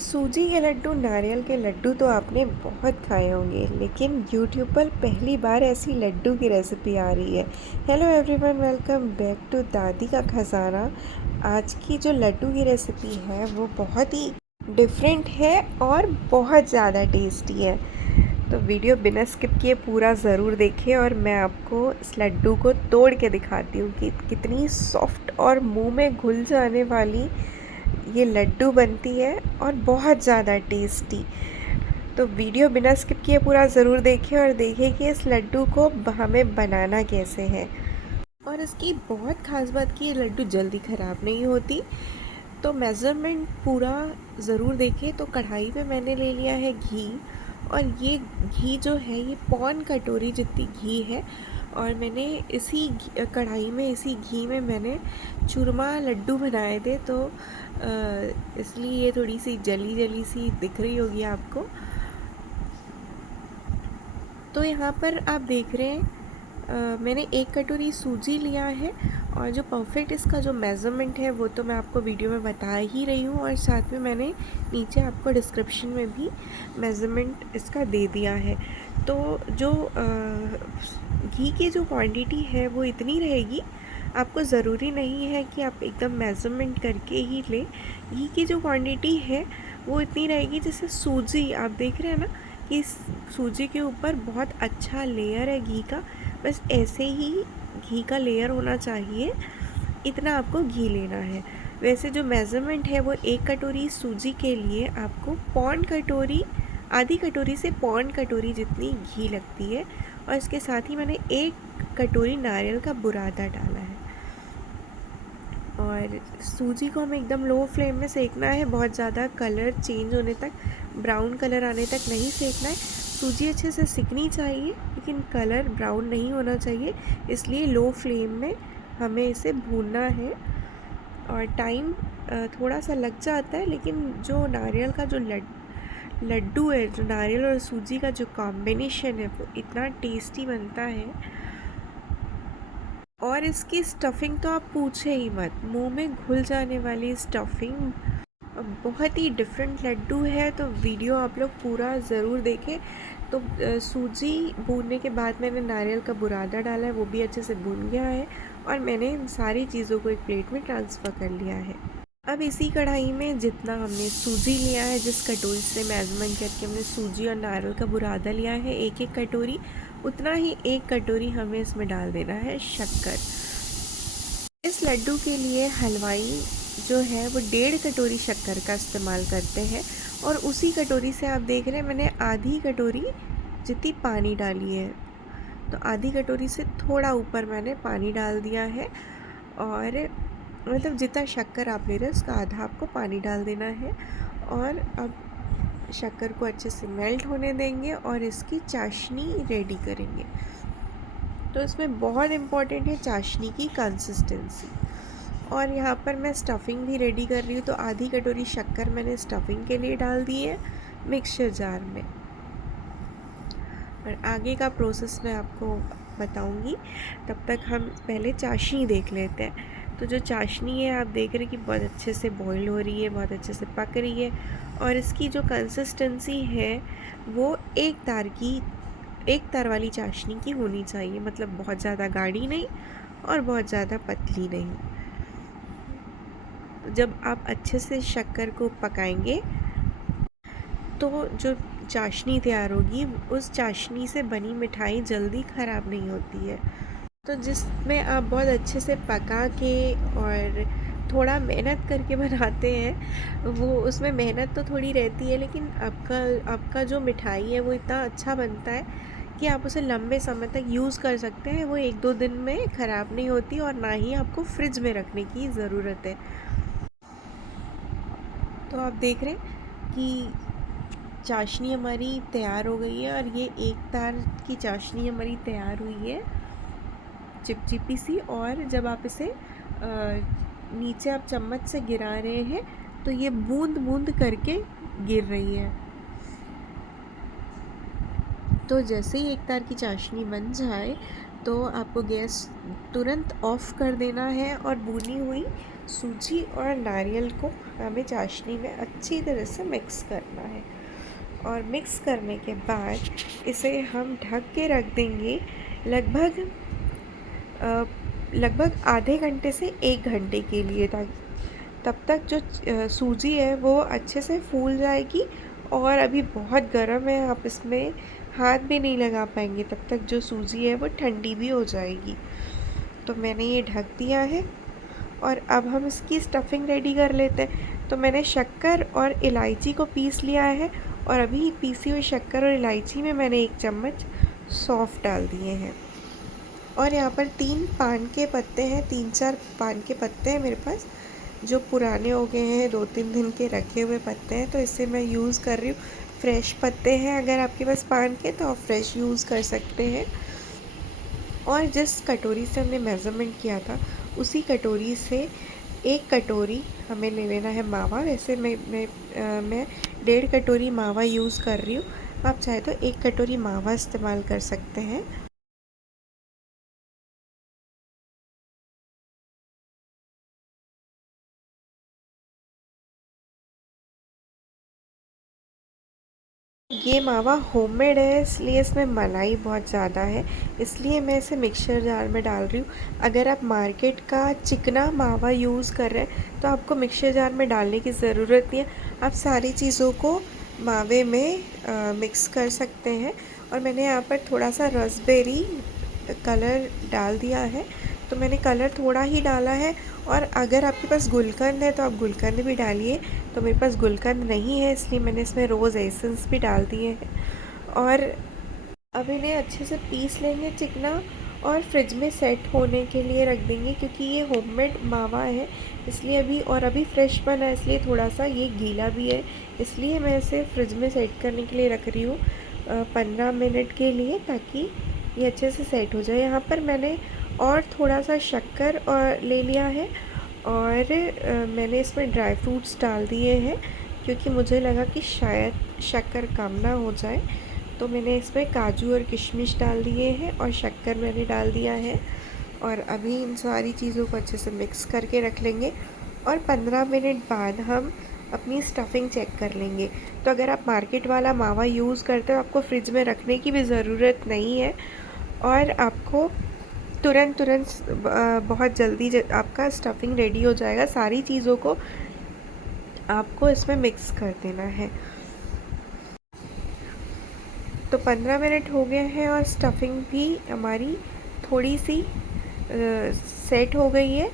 सूजी के लड्डू, नारियल के लड्डू तो आपने बहुत खाए होंगे, लेकिन यूट्यूब पर पहली बार ऐसी लड्डू की रेसिपी आ रही है। Hello everyone, welcome back to दादी का खजाना। आज की जो लड्डू की रेसिपी है वो बहुत ही डिफरेंट है और बहुत ज़्यादा टेस्टी है। तो वीडियो बिना स्किप किए पूरा ज़रूर देखें और मैं आपको इस लड्डू को तोड़ के दिखाती हूँ कि कितनी सॉफ्ट और मुंह में घुल जाने वाली ये लड्डू बनती है और बहुत ज़्यादा टेस्टी। तो वीडियो बिना स्किप किए पूरा ज़रूर देखें और देखें कि इस लड्डू को हमें बनाना कैसे है। और इसकी बहुत ख़ास बात कि ये लड्डू जल्दी ख़राब नहीं होती। तो मेज़रमेंट पूरा ज़रूर देखें। तो कढ़ाई पे मैंने ले लिया है घी, और ये घी जो है ये पौन कटोरी जितनी घी है। और मैंने इसी कढ़ाई में, इसी घी में मैंने चूरमा लड्डू बनाए थे। तो इसलिए ये थोड़ी सी जली जली सी दिख रही होगी आपको। तो यहाँ पर आप देख रहे हैं मैंने 1 कटोरी सूजी लिया है, और जो परफेक्ट इसका जो मेज़रमेंट है वो तो मैं आपको वीडियो में बता ही रही हूँ, और साथ में मैंने नीचे आपको डिस्क्रिप्शन में भी मेज़रमेंट इसका दे दिया है। तो जो घी की जो क्वांटिटी है वो इतनी रहेगी। आपको ज़रूरी नहीं है कि आप एकदम मेज़रमेंट करके ही लें। घी की जो क्वांटिटी है वो इतनी रहेगी, जैसे सूजी आप देख रहे हैं ना कि सूजी के ऊपर बहुत अच्छा लेयर है घी का। बस ऐसे ही घी का लेयर होना चाहिए, इतना आपको घी लेना है। वैसे जो मेज़रमेंट है वो 1 कटोरी सूजी के लिए आपको पौन कटोरी, आधी कटोरी से पौन कटोरी जितनी घी लगती है। और इसके साथ ही मैंने 1 कटोरी नारियल का बुरादा डाला है। और सूजी को हमें एकदम लो फ्लेम में सेकना है, बहुत ज़्यादा कलर चेंज होने तक, ब्राउन कलर आने तक नहीं सेकना है। सूजी अच्छे से सिकनी चाहिए लेकिन कलर ब्राउन नहीं होना चाहिए, इसलिए लो फ्लेम में हमें इसे भूनना है। और टाइम थोड़ा सा लग जाता है, लेकिन जो नारियल का जो लड्डू है, जो नारियल और सूजी का जो कॉम्बिनेशन है वो इतना टेस्टी बनता है। और इसकी स्टफिंग तो आप पूछे ही मत, मुंह में घुल जाने वाली स्टफिंग, बहुत ही डिफरेंट लड्डू है। तो वीडियो आप लोग पूरा ज़रूर देखें। तो सूजी भूनने के बाद मैंने नारियल का बुरादा डाला है, वो भी अच्छे से भून गया है, और मैंने इन सारी चीज़ों को एक प्लेट में ट्रांसफ़र कर लिया है। अब इसी कढ़ाई में जितना हमने सूजी लिया है, जिस कटोरी से मेज़रमेंट करके हमने सूजी और नारियल का बुरादा लिया है 1-1 कटोरी, उतना ही 1 कटोरी हमें इसमें डाल देना है शक्कर। इस लड्डू के लिए हलवाई जो है वो 1.5 कटोरी शक्कर का इस्तेमाल करते हैं। और उसी कटोरी से आप देख रहे हैं मैंने आधी कटोरी जितनी पानी डाली है। तो आधी कटोरी से थोड़ा ऊपर मैंने पानी डाल दिया है, और मतलब जितना शक्कर आप ले रहे हैं उसका आधा आपको पानी डाल देना है। और अब शक्कर को अच्छे से मेल्ट होने देंगे और इसकी चाशनी रेडी करेंगे। तो इसमें बहुत इम्पॉर्टेंट है चाशनी की कंसिस्टेंसी। और यहाँ पर मैं स्टफिंग भी रेडी कर रही हूँ। तो आधी कटोरी शक्कर मैंने स्टफिंग के लिए डाल दी है मिक्सचर जार में, और आगे का प्रोसेस मैं आपको बताऊंगी। तब तक हम पहले चाशनी देख लेते हैं। तो जो चाशनी है आप देख रहे हैं कि बहुत अच्छे से बॉईल हो रही है, बहुत अच्छे से पक रही है, और इसकी जो कंसिस्टेंसी है वो एक तार वाली चाशनी की होनी चाहिए, मतलब बहुत ज़्यादा गाढ़ी नहीं और बहुत ज़्यादा पतली नहीं। तो जब आप अच्छे से शक्कर को पकाएंगे तो जो चाशनी तैयार होगी, उस चाशनी से बनी मिठाई जल्दी ख़राब नहीं होती है। तो जिसमें आप बहुत अच्छे से पका के और थोड़ा मेहनत करके बनाते हैं, वो उसमें मेहनत तो थोड़ी रहती है, लेकिन आपका जो मिठाई है वो इतना अच्छा बनता है कि आप उसे लंबे समय तक यूज़ कर सकते हैं। वो 1-2 दिन में ख़राब नहीं होती, और ना ही आपको फ्रिज में रखने की ज़रूरत है। तो आप देख रहे हैं कि चाशनी हमारी तैयार हो गई है, और ये 1 तार की चाशनी हमारी तैयार हुई है, चिपचिपी सी। और जब आप इसे नीचे आप चम्मच से गिरा रहे हैं तो ये बूंद बूंद करके गिर रही है। तो जैसे ही 1 तार की चाशनी बन जाए तो आपको गैस तुरंत ऑफ़ कर देना है और भुनी हुई सूजी और नारियल को हमें चाशनी में अच्छी तरह से मिक्स करना है। और मिक्स करने के बाद इसे हम ढक के रख देंगे लगभग लगभग आधे घंटे से 1 घंटे के लिए, ताकि तब तक जो सूजी है वो अच्छे से फूल जाएगी। और अभी बहुत गर्म है, आप इसमें हाथ भी नहीं लगा पाएंगे, तब तक जो सूजी है वो ठंडी भी हो जाएगी। तो मैंने ये ढक दिया है और अब हम इसकी स्टफिंग रेडी कर लेते हैं। तो मैंने शक्कर और इलायची को पीस लिया है और अभी पीसी हुई शक्कर और इलायची में मैंने 1 चम्मच सौंफ डाल दिए हैं। और यहाँ पर 3 पान के पत्ते हैं, 3-4 पान के पत्ते हैं मेरे पास, जो पुराने हो गए हैं, 2-3 दिन के रखे हुए पत्ते हैं, तो इससे मैं यूज़ कर रही हूँ। फ्रेश पत्ते हैं, अगर आपके पास पान के तो आप फ्रेश यूज़ कर सकते हैं। और जिस कटोरी से हमने मेज़रमेंट किया था उसी कटोरी से 1 कटोरी हमें ले लेना है मावा। वैसे मैं 1.5 कटोरी मावा यूज़ कर रही हूँ, आप चाहे तो 1 कटोरी मावा इस्तेमाल कर सकते हैं। ये मावा होममेड है, इसलिए इसमें मलाई बहुत ज़्यादा है, इसलिए मैं इसे मिक्सर जार में डाल रही हूँ। अगर आप मार्केट का चिकना मावा यूज़ कर रहे हैं तो आपको मिक्सर जार में डालने की ज़रूरत नहीं है। आप सारी चीज़ों को मावे में मिक्स कर सकते हैं। और मैंने यहाँ पर थोड़ा सा रसबेरी कलर डाल दिया है, तो मैंने कलर थोड़ा ही डाला है। और अगर आपके पास गुलकंद है तो आप गुलकंद भी डालिए, तो मेरे पास गुलकंद नहीं है इसलिए मैंने इसमें रोज़ एसेंस भी डाल दिए हैं। और अब इन्हें अच्छे से पीस लेंगे चिकना और फ्रिज में सेट होने के लिए रख देंगे, क्योंकि ये होममेड मावा है इसलिए अभी फ्रेश बना है, इसलिए थोड़ा सा ये गीला भी है, इसलिए मैं इसे फ्रिज में सेट करने के लिए रख रही हूँ 15 मिनट के लिए, ताकि ये अच्छे से सेट हो जाए। यहाँ पर मैंने और थोड़ा सा शक्कर और ले लिया है और मैंने इसमें ड्राई फ्रूट्स डाल दिए हैं, क्योंकि मुझे लगा कि शायद शक्कर कम ना हो जाए, तो मैंने इसमें काजू और किशमिश डाल दिए हैं और शक्कर मैंने डाल दिया है। और अभी इन सारी चीज़ों को अच्छे से मिक्स करके रख लेंगे और 15 मिनट बाद हम अपनी स्टफिंग चेक कर लेंगे। तो अगर आप मार्केट वाला मावा यूज़ करते हो आपको फ्रिज में रखने की भी ज़रूरत नहीं है और आपको तुरंत बहुत जल्दी आपका स्टफिंग रेडी हो जाएगा। सारी चीज़ों को आपको इसमें मिक्स कर देना है। तो 15 मिनट हो गए हैं और स्टफिंग भी हमारी थोड़ी सी सेट हो गई है।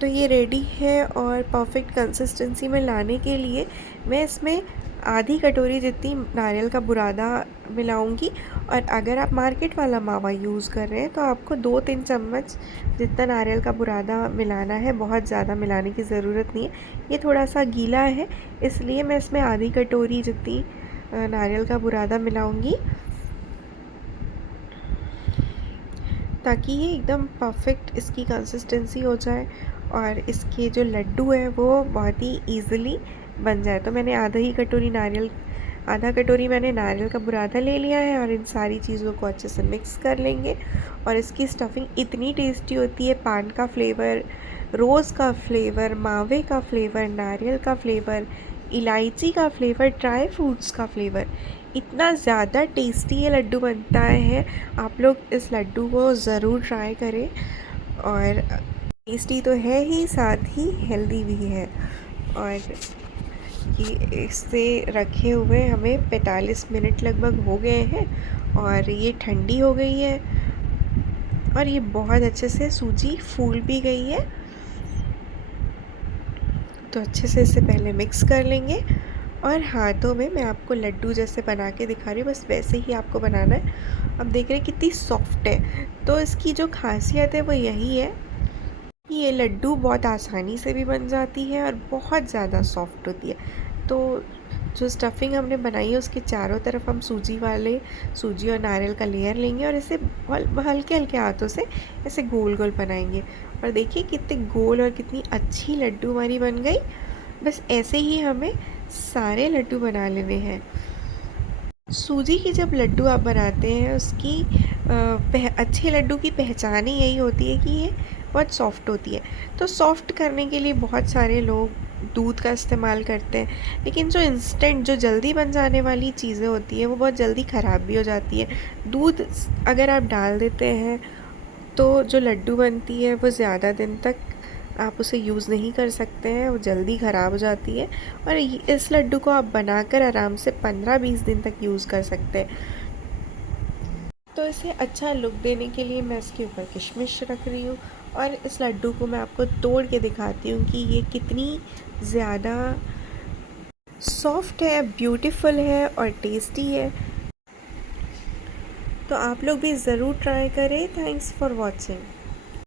तो ये रेडी है और परफेक्ट कंसिस्टेंसी में लाने के लिए मैं इसमें आधी कटोरी जितनी नारियल का बुरादा मिलाऊंगी। और अगर आप मार्केट वाला मावा यूज़ कर रहे हैं तो आपको 2-3 चम्मच जितना नारियल का बुरादा मिलाना है, बहुत ज़्यादा मिलाने की ज़रूरत नहीं है। ये थोड़ा सा गीला है इसलिए मैं इसमें आधी कटोरी जितनी नारियल का बुरादा मिलाऊंगी, ताकि ये एकदम परफेक्ट इसकी कंसिस्टेंसी हो जाए और इसके जो लड्डू है वो बहुत ही ईज़िली बन जाए। तो मैंने आधा कटोरी मैंने नारियल का बुरादा ले लिया है और इन सारी चीज़ों को अच्छे से मिक्स कर लेंगे। और इसकी स्टफिंग इतनी टेस्टी होती है, पान का फ्लेवर, रोज़ का फ्लेवर, मावे का फ्लेवर, नारियल का फ्लेवर, इलायची का फ्लेवर, ड्राई फ्रूट्स का फ्लेवर, इतना ज़्यादा टेस्टी ये लड्डू बनता है। आप लोग इस लड्डू को ज़रूर ट्राई करें। और टेस्टी तो है ही, साथ ही हेल्दी भी है। और ये इसे रखे हुए हमें 45 मिनट लगभग हो गए हैं और ये ठंडी हो गई है और ये बहुत अच्छे से सूजी फूल भी गई है। तो अच्छे से इसे पहले मिक्स कर लेंगे और हाथों में मैं आपको लड्डू जैसे बना के दिखा रही हूँ, बस वैसे ही आपको बनाना है। अब देख रहे हैं कितनी सॉफ्ट है। तो इसकी जो खासियत है वो यही है कि ये लड्डू बहुत आसानी से भी बन जाती है और बहुत ज़्यादा सॉफ्ट होती है। तो जो स्टफिंग हमने बनाई है उसके चारों तरफ हम सूजी और नारियल का लेयर लेंगे और इसे हल्के हल्के हाथों से ऐसे गोल गोल बनाएंगे। और देखिए कितने गोल और कितनी अच्छी लड्डू हमारी बन गई। बस ऐसे ही हमें सारे लड्डू बना लेने हैं। सूजी के जब लड्डू आप बनाते हैं उसकी अच्छे लड्डू की पहचान ही यही होती है कि ये बहुत सॉफ्ट होती है। तो सॉफ्ट करने के लिए बहुत सारे लोग दूध का इस्तेमाल करते हैं, लेकिन जो इंस्टेंट जो जल्दी बन जाने वाली चीज़ें होती हैं वो बहुत जल्दी ख़राब भी हो जाती है। दूध अगर आप डाल देते हैं तो जो लड्डू बनती है वो ज़्यादा दिन तक आप उसे यूज़ नहीं कर सकते हैं, वो जल्दी ख़राब हो जाती है। और इस लड्डू को आप बनाकर आराम से 15-20 दिन तक यूज़ कर सकते हैं। तो इसे अच्छा लुक देने के लिए मैं इसके ऊपर किशमिश रख रही हूँ, और इस लड्डू को मैं आपको तोड़ के दिखाती हूँ कि ये कितनी ज़्यादा सॉफ्ट है, ब्यूटीफुल है और टेस्टी है। तो आप लोग भी ज़रूर ट्राई करें। Thanks for watching.